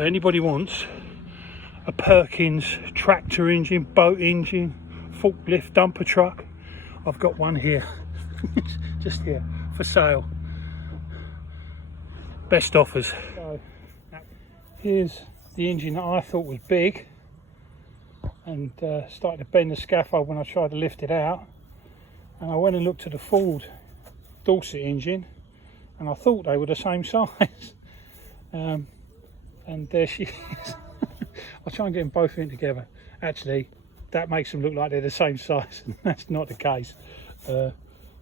So anybody wants a Perkins tractor engine, boat engine, forklift, dumper truck, I've got one here. Just here for sale. Best offers. So here's the engine that I thought was big, and started to bend the scaffold when I tried to lift it out. And I went and looked at the Ford Dorset engine, and I thought they were the same size. And there she is. I'll try and get them both in together. Actually, that makes them look like they're the same size, and that's not the case.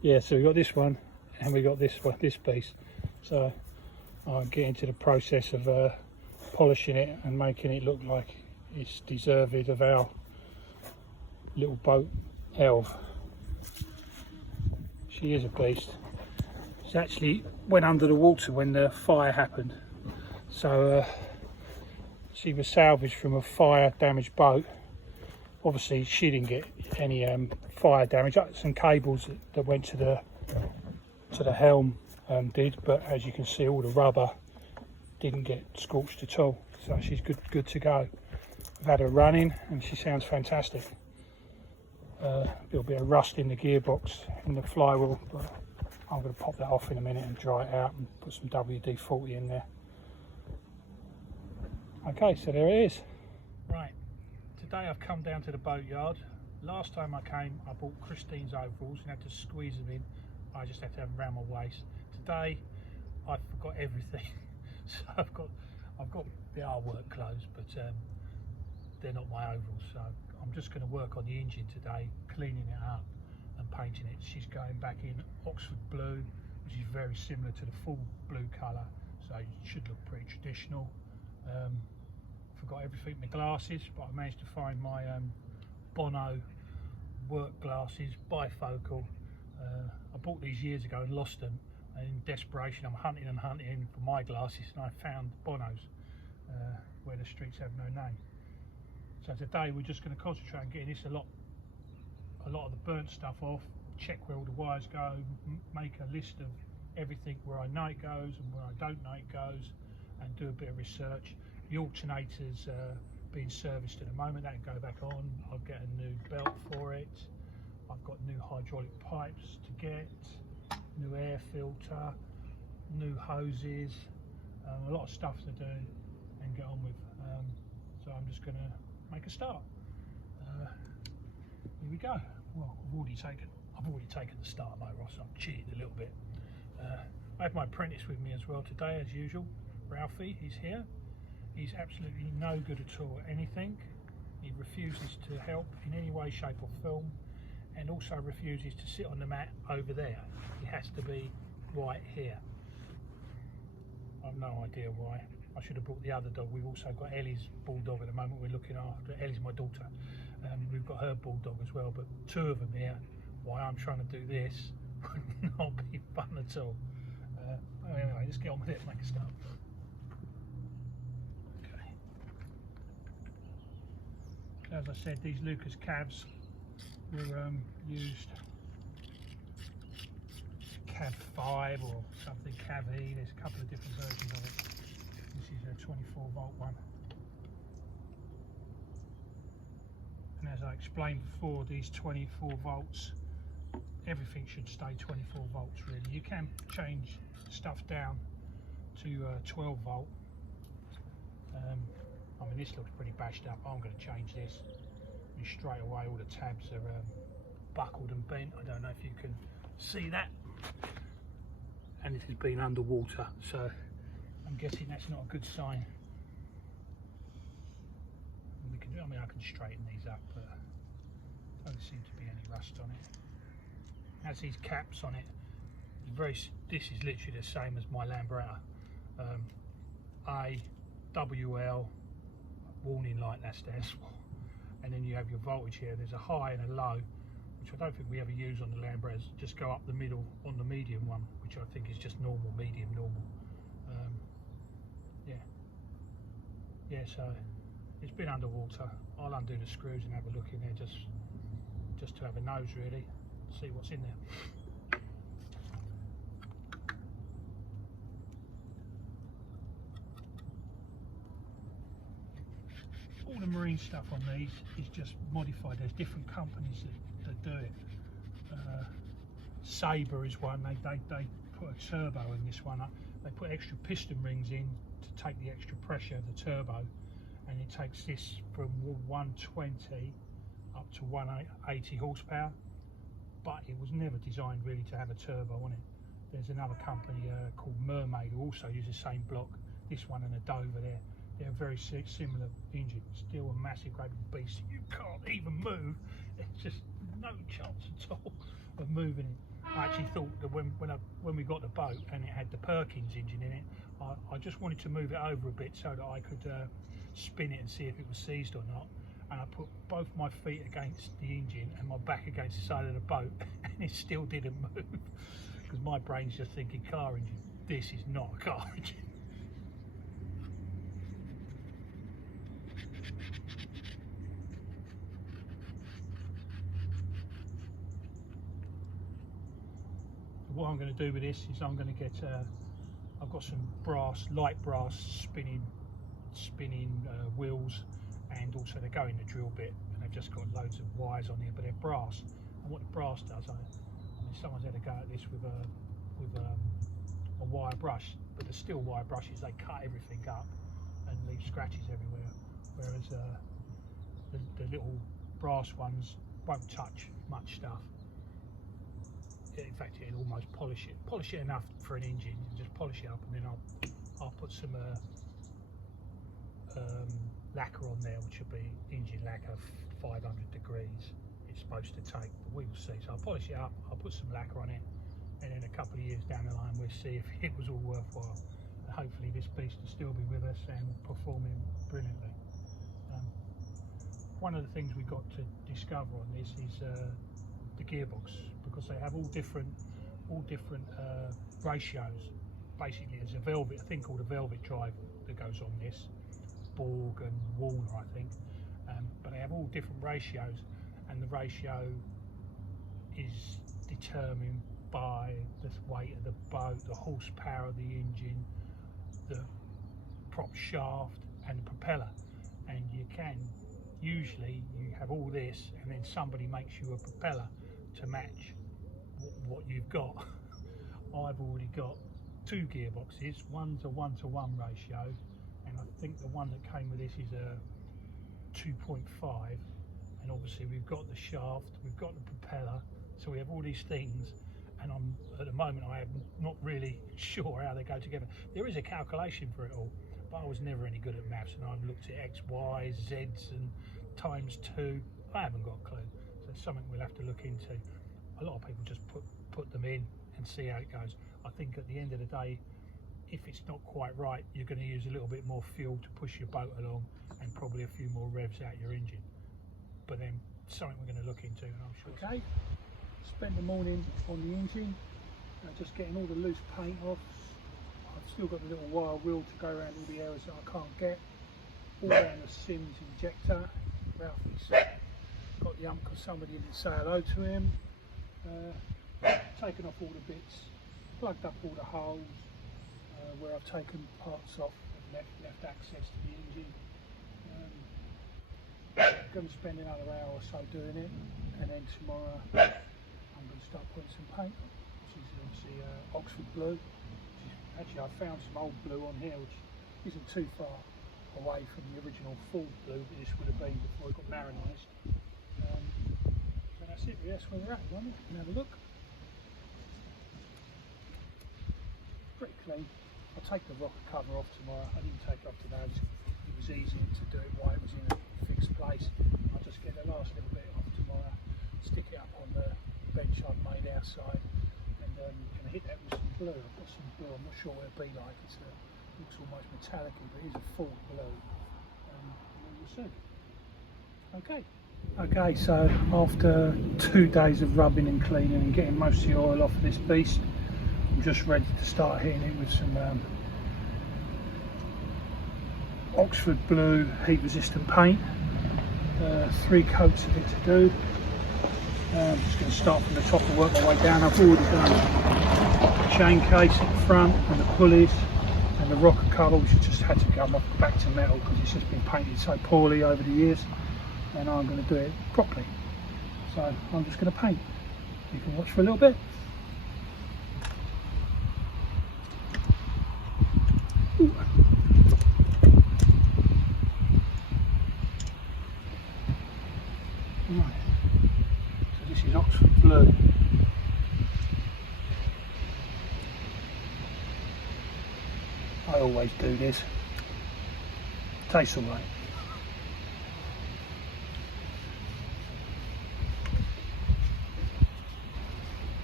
Yeah, so we got this one, and we got this one, this piece. So I'll get into the process of polishing it and making it look like it's deserved of our little boat Elve. She is a beast. She actually went under the water when the fire happened. So she was salvaged from a fire damaged boat. Obviously she didn't get any fire damage. Some cables that went to the helm did, but as you can see, all the rubber didn't get scorched at all. So she's good to go. I've had her running and she sounds fantastic. A little bit of rust in the gearbox, in the flywheel, but I'm going to pop that off in a minute and dry it out and put some WD-40 in there. Okay, so there it is. Right, today I've come down to the boatyard. Last time I came, I bought Christine's overalls and had to squeeze them in. I just had to have them around my waist. Today, I forgot everything. So I've got the work clothes, but they're not my overalls. So I'm just going to work on the engine today, cleaning it up and painting it. She's going back in Oxford blue, which is very similar to the full blue colour, so it should look pretty traditional. Forgot everything, my glasses, but I managed to find my Bono work glasses, bifocal. I bought these years ago and lost them, and in desperation I'm hunting for my glasses, and I found Bono's where the streets have no name. So today we're just going to concentrate on getting this a lot of the burnt stuff off, check where all the wires go, make a list of everything where I know it goes and where I don't know it goes, and do a bit of research. The alternator's being serviced at the moment, that can go back on. I'll get a new belt for it. I've got new hydraulic pipes to get, new air filter, new hoses, a lot of stuff to do and get on with. So I'm just going to make a start. Here we go. Well, I've already taken the start motor off, so I've cheated a little bit. I have my apprentice with me as well today, as usual. Ralphie, he's here. He's absolutely no good at all at anything. He refuses to help in any way, shape or form, and also refuses to sit on the mat over there. He has to be right here. I've no idea why. I should have brought the other dog. We've also got Ellie's bulldog at the moment we're looking after. Ellie's my daughter. We've got her bulldog as well, but two of them here. Why I'm trying to do this would not be fun at all. Anyway, let's get on with it, make a start. Okay. As I said, these Lucas cabs were used Cab 5 or something, Cab E. There's a couple of different versions of it. This is a 24 volt one. And as I explained before, these 24 volts, everything should stay 24 volts really. You can change stuff down to 12 volt. I mean, this looks pretty bashed up. I'm going to change this. And straight away all the tabs are buckled and bent. I don't know if you can see that. And this has been underwater, so I'm guessing that's not a good sign. We can, I mean, I can straighten these up, but there doesn't seem to be any rust on it. It has these caps on it. This is literally the same as my Lambretta. A, WL, warning light that stands for. And then you have your voltage here. There's a high and a low, which I don't think we ever use on the Lambrettas. Just go up the middle on the medium one, which I think is just normal, medium, normal. Yeah, so it's been underwater. I'll undo the screws and have a look in there just to have a nose really, see what's in there. green stuff on these is just modified. There's different companies that do it. Sabre is one. They put a turbo in this one. They put extra piston rings in to take the extra pressure of the turbo, and it takes this from 120 up to 180 horsepower. But it was never designed really to have a turbo on it. There's another company called Mermaid who also use the same block. This one and a Dover, they're very similar engine. Still a massive great big beast. You can't even move. There's just no chance at all of moving it. I actually thought that when we got the boat and it had the Perkins engine in it, I just wanted to move it over a bit so that I could spin it and see if it was seized or not. And I put both my feet against the engine and my back against the side of the boat, and it still didn't move because my brain's just thinking car engine. This is not a car engine. What I'm going to do with this is I'm going to get I've got some light brass spinning wheels, and also they go in the drill bit, and they've just got loads of wires on here, but they're brass. And what the brass does, I mean, someone's had a go at this with a wire brush, but the steel wire brushes, they cut everything up and leave scratches everywhere, whereas the little brass ones won't touch much stuff. In fact, it'll almost polish it enough for an engine, and just polish it up, and then I'll put some lacquer on there, which will be engine lacquer, 500 degrees it's supposed to take, but we will see. So I'll polish it up, I'll put some lacquer on it, and then a couple of years down the line we'll see if it was all worthwhile. And hopefully this beast will still be with us and performing brilliantly. One of the things we got to discover on this is the gearbox, because they have all different ratios. Basically, there's a thing called a velvet drive that goes on this, Borg and Warner, I think, but they have all different ratios, and the ratio is determined by the weight of the boat, the horsepower of the engine, the prop shaft, and the propeller. And usually you have all this, and then somebody makes you a propeller to match what you've got. I've already got two gearboxes. One's a 1-to-1 ratio, and I think the one that came with this is a 2.5, and obviously we've got the shaft, we've got the propeller, so we have all these things, and at the moment I am not really sure how they go together. There is a calculation for it all, but I was never any good at maths, and I've looked at X, Y, Z's and ×2. I haven't got a clue, so it's something we'll have to look into. A lot of people just put them in and see how it goes. I think at the end of the day, if it's not quite right, you're going to use a little bit more fuel to push your boat along, and probably a few more revs out your engine. But then something we're going to look into, and I'm sure. Okay, spent the morning on the engine, just getting all the loose paint off. I've still got the little wire wheel to go around all the areas that I can't get. All around the Sims injector. Ralphie's got the ump because somebody didn't say hello to him. Taken off all the bits, plugged up all the holes where I've taken parts off and left access to the engine. Going to spend another hour or so doing it, and then tomorrow I'm going to start putting some paint on, which is obviously Oxford blue. Actually, I found some old blue on here which isn't too far away from the original full blue that this would have been before it got marinised. So that's it, that's where we're at, isn't it? You can have a look. Pretty clean. I'll take the rocker cover off tomorrow. I didn't take it off today, it was easy to do it while it was in a fixed place. I'll just get the last little bit off tomorrow, stick it up on the bench I've made outside, and going to hit that with some blue. I've got some blue, I'm not sure what it'll be like. It looks almost metallic, but it is a full blue. We'll see. Okay, so after 2 days of rubbing and cleaning and getting most of the oil off of this beast, I'm just ready to start hitting it with some Oxford blue heat resistant paint. 3 coats of it to do. I'm just going to start from the top and work my way down. I've already done the chain case at the front and the pulleys, and and the rocker colour, which has just had to go back to metal because it's just been painted so poorly over the years, and I'm going to do it properly. So I'm just going to paint. You can watch for a little bit. Ooh. Right, so this is Oxford Blue. I always do this. Tastes alright.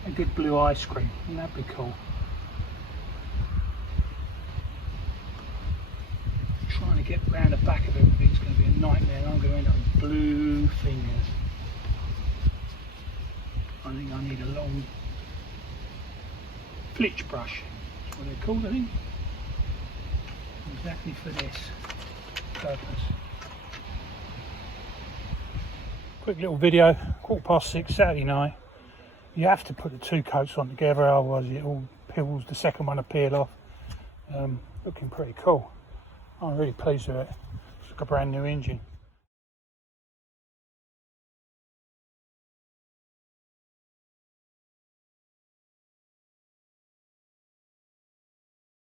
A good blue ice cream, wouldn't that be cool? Trying to get round the back of everything is going to be a nightmare. I'm going to end up with blue fingers. I think I need a long flitch brush. That's what they're called, I think. Exactly for this purpose. Quick little video, 6:15 Saturday night. You have to put the two coats on together, otherwise it all peels, the second one will peel off. Looking pretty cool. I'm really pleased with it. It's like a brand new engine.